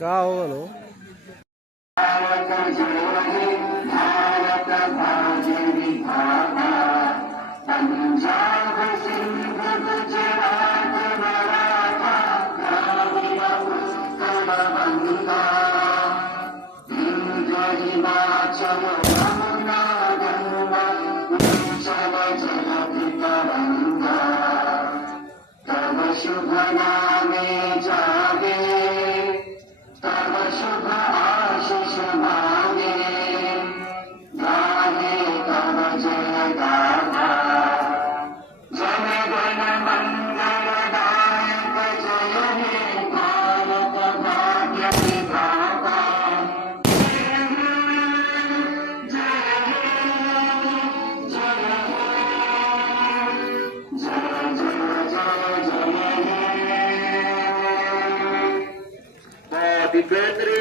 का हो शुभ नामे जागे तब शुभ आशीष मांगे गाहे तब जय गाथा जन गण मंगलदायक जय हे भारत भाग्य विधाता जय जय जय Happy birthday.